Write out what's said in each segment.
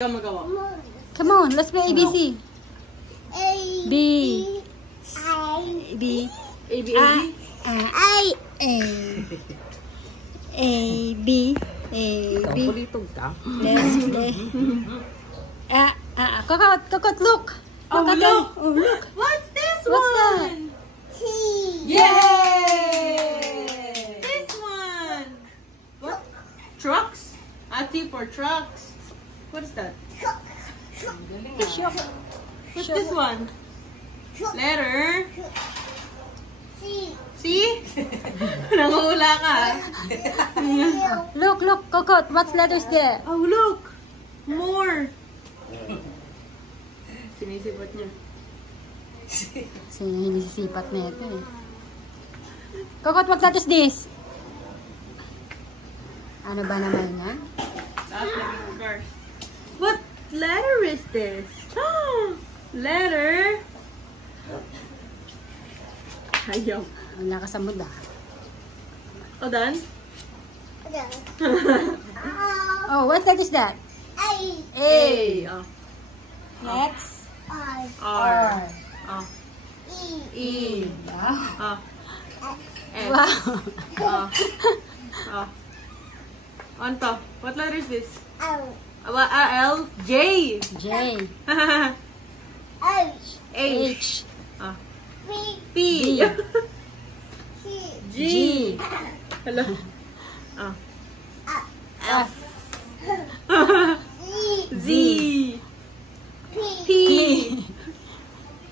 Come on, let's play ABC. B. B. A, B, A, B. Pulitog ka. Coconut, look. Oh, look. Oh, look. What's this What's one? that? T. Yay! This one. What? Trucks? T for trucks. What is that? What's this one? Letter? C. C? Nangula ka. Look, Coconut, what letters there? Oh, look. More. Sinisipat niya. Sinisipat na ito eh. Coconut, what letters this? Ano ba naman yan? What letter is this? Letter? Ayaw. Wala ka sa mood ah. O, done? Oh, what letter is that? A. A. Oh. Next. R. R. Oh. E. E. Wow. Oh. S. Wow. Oh. Oh. On top. What letter is this? L. L. J. J. H. H. Oh. B. P. C. G. G. Hello. Oh. F. Z. Z. P. P.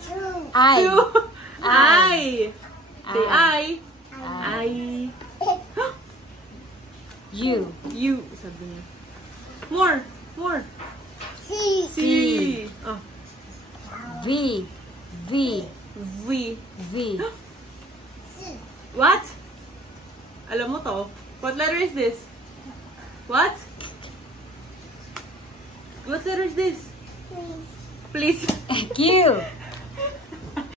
Q. I. Q. I. Say I. I. I. U. U. Sabi niya. More. More. C. C. Oh. V. V. V. V. C. What? Alam mo to? What letter is this? What? What letter is this? Please. Please. Q.